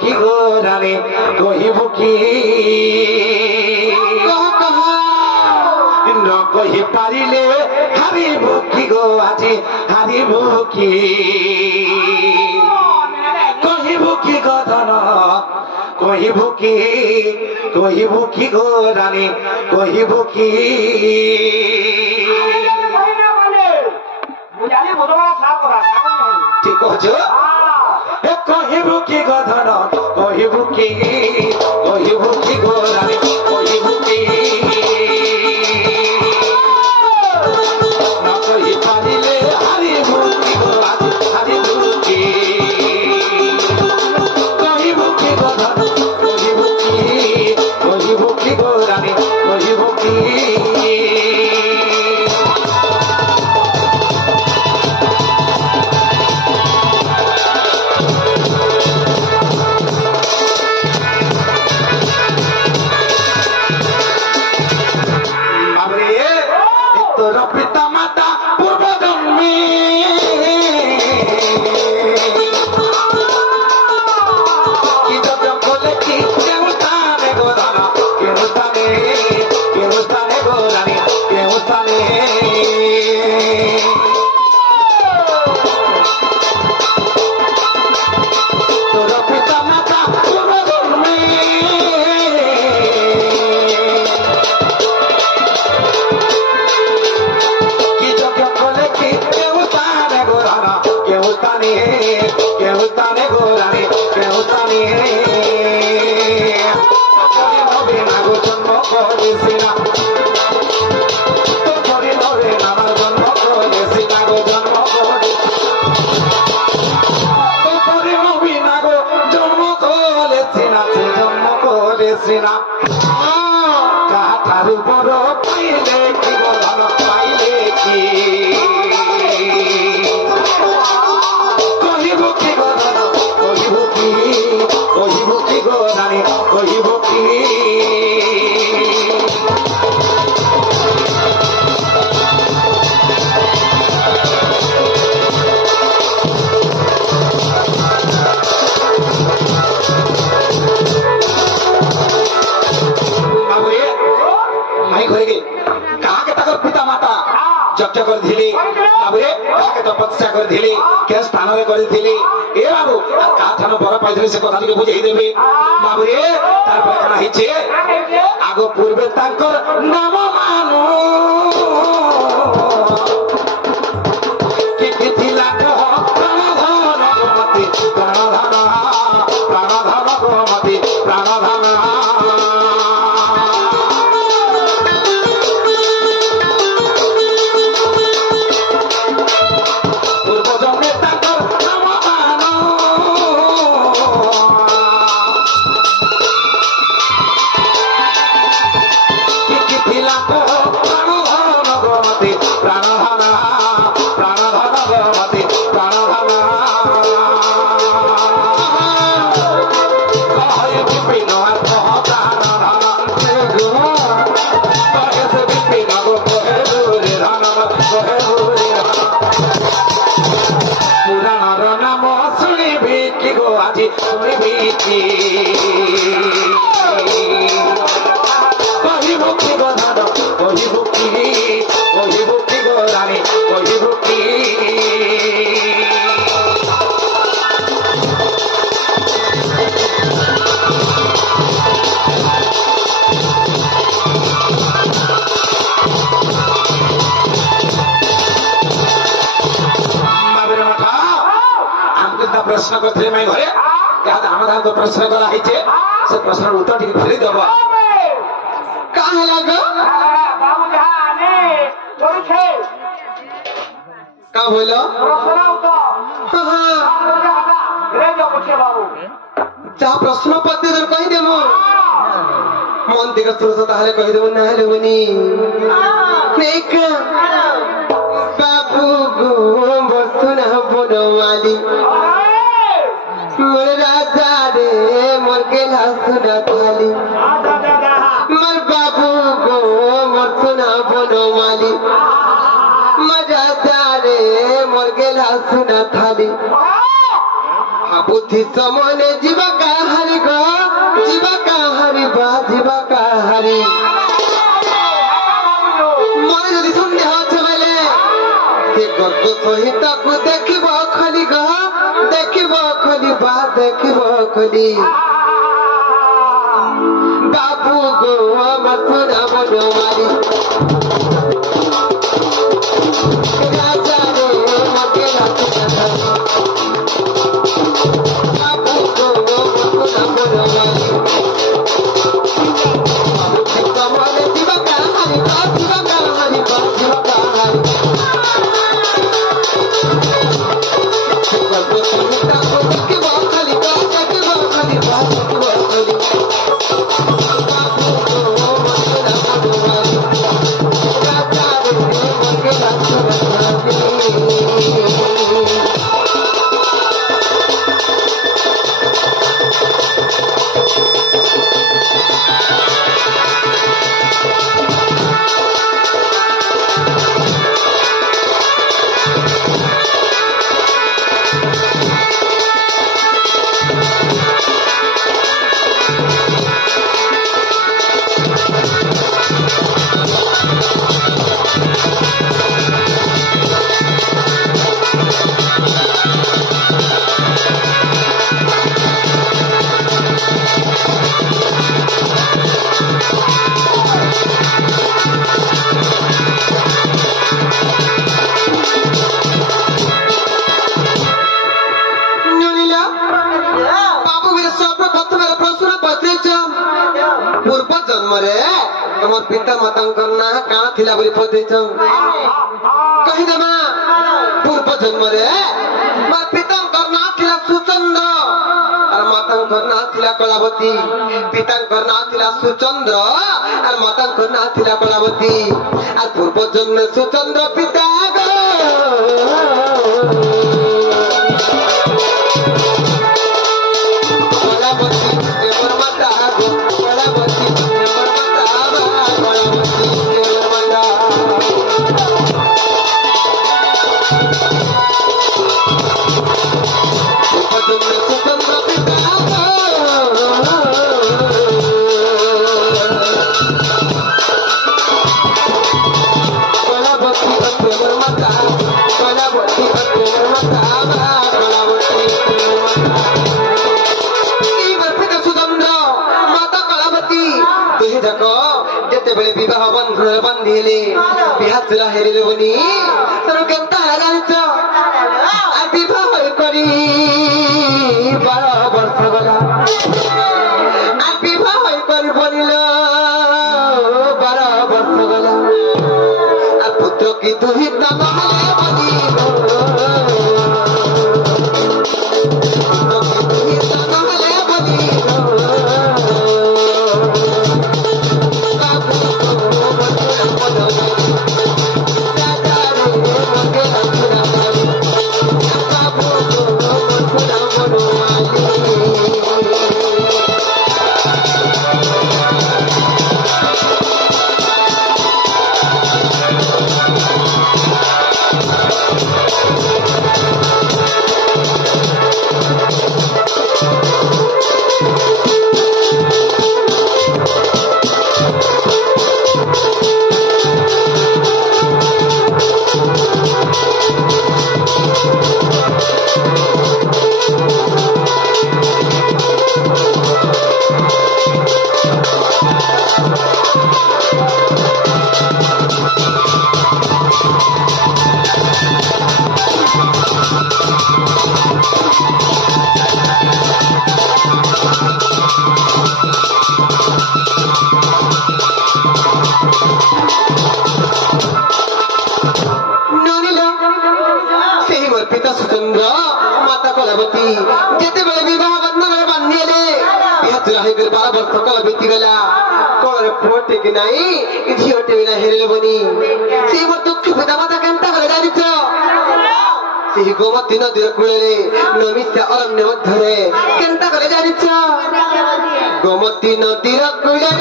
কি গো রানী কহিব কি কহি পারিলে হারিব কি গো আজি হারিব কি কহিব কি গো ধন কহিব কি গো রানী কহিব কি ঠিক কছ কহিব কি গো ধন কহিব কি গো রানী কহিব কি কহি পারিলে হারিব কি গো আজি হারিব কি কহিব কি গো ধন কহিব কি গো রানী কহিব কি তোর পিতা মাতা পূর্ব জন্মে কি বলে কি কেউ স্থানে গো রানা কেউ স্থানে গো রানী কেউ স্থানে তোর পিতা মাতা পূর্ব জন্মে কেউতানে গোরানি কেউতানি হবে না গো জন্ম করেছি না তো করে হবে না আমার জন্ম করেছি না গো জন্ম করেছি তো করে হবে না গো জন্ম করেছি না সে জন্ম করেছি না কাঠার উপর পাইলে কি বল পাইলে কি কহিব কি গো রানী কহিব কি नहीं करेगी कहा के तक पिता माता যজ্ঞ କରିଥିଲି ବାବୁରେ କାହାକେ ତପସ୍ୟା କରିଥିଲି କେ ସ୍ଥାନରେ କରିଥିଲି ଏ ବାବୁ ଆଉ କାହା ଠାନ ବର ପାଇଥିଲି ସେ କଥା ଟିକେ ବୁଝେଇ ଦେବେ ବାବୁରେ ତାରପରେ କଣ ହେଇଛି ଆଗ ପୂର୍ବେ ତାଙ୍କର ନାମ ମାନୁ କି ଥିଲା କହ ପ୍ରାଣଧନ ଗୋମତି ପ୍ରାଣଧନ ଗୋମତି ପ୍ରାଣଧନ प्रश्न करते मैं घरे समाधान तो प्रश्न करा से प्रश्न उत्तर ठीक फेरी दब कहा का बोल जहाँ प्रश्न पत्नी कहीदेमु मन दिग सुरस ताहले कहीदेमु ना लेबनी बाबू गो बसुना बनवाली मोर राजा रे मोर गेला सुना थाली मोर बाबू गो मोर सुना बनवाली मोर राजा रे मोर गेला सुना थाली बुद्धि समने जीवा का खोली बाबू गो मथुरा बनवारी राजा रे मगे बाबू गो मथुरा बनवारी कमले दिवा कहानी पिता मातांकर ना काना थिला बोली पतेछ कहि दमा पूर्व जन्म रे मार पितांकर ना थिला सुचंद्र और मातांकर ना थिला कलावती पितांकर ना थिला सुचंद्र और मातांकर ना थिला कलावती और पूर्व जन्म सुचंद्र पिता गो कलावती देवर माता गो कलावती देवर विवाह बंधन बंधिले बिहार चला हेरे बनी तर केता हराइछ आ विवाह करी 12 वर्ष गला आ विवाह करी बनिलो 12 वर्ष गला आ पुत्र की दुहित नहले बनिलो गोमती नदीर कूले नमित अरण्य मध्य केन्ता करे जानिछ गोमती नदीर कूले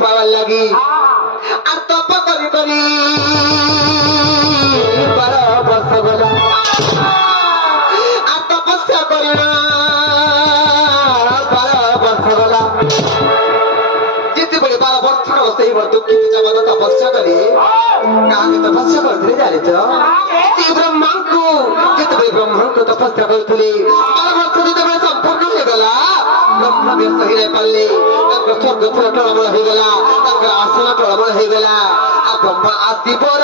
पावार लगी আর তপ করি করি 12 বর্ষ গলা আর তপস্যা করি না 12 বর্ষ গলা যেতেବେଳେ 12 বর্ষ সেই দুঃখিত জগত তপস্যা করি কাকে তপস্যা করতে জানিছ এই ব্রহ্মাଙ୍କୁ যেতেବେଳେ ব্রহ্মাଙ୍କୁ তপস্যা করুଥିଲେ 12 বর্ষ যেତେବେଳେ সম্পূর্ণ ହେଇଗଲା ब्रह्मा व्यस्त ही पारे स्वर्ग पुर टलमल होगला आसन टलमल होगला आ ब्रह्मा आदि पर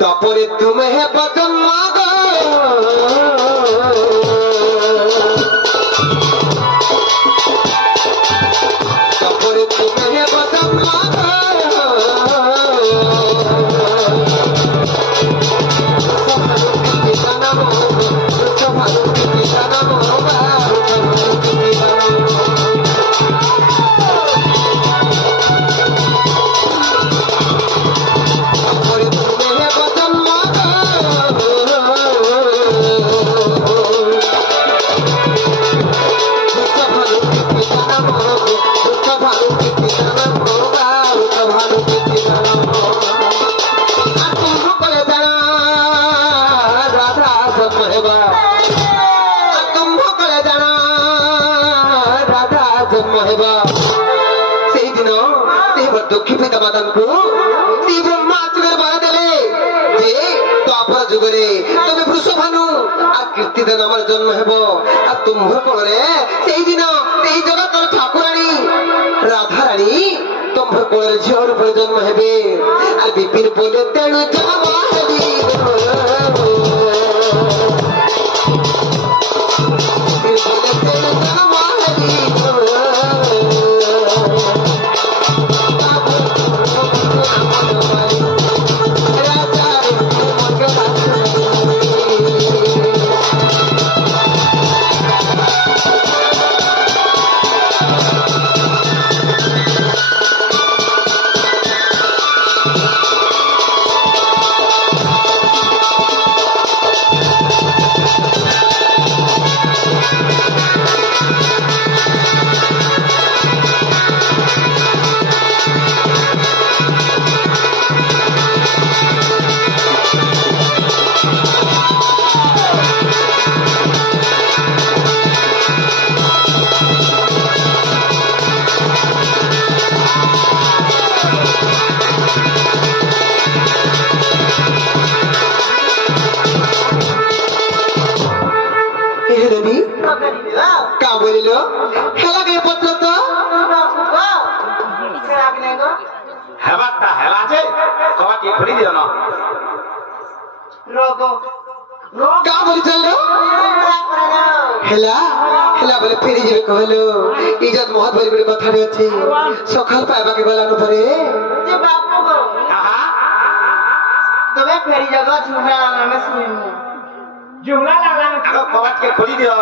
तपरे तुम्हें बदन मागो तपरे तुम्हें बदन मागो दुखी पिता माता को ब्रह्मा आचुगर बरा देले जे द्वापर जुगरे तबे वृषभानु आ कीर्तिदान आमार जन्म हेबो आ तुम्भर कोळे सेई दिन सेई जगतर ठाकुराणी राधा रानी तुम्भर कोळे झिओ रूपे जन्म हेबे आ विपिन बोले तेणु जन्म हेबी इज्जत बहुत बड़ी बड़ी कथा अच्छी सकाल पाइबा के गला परे तबे फेरी जगह झुमला लगाना सुन झुमला लगाना कबाट के खोली दियो।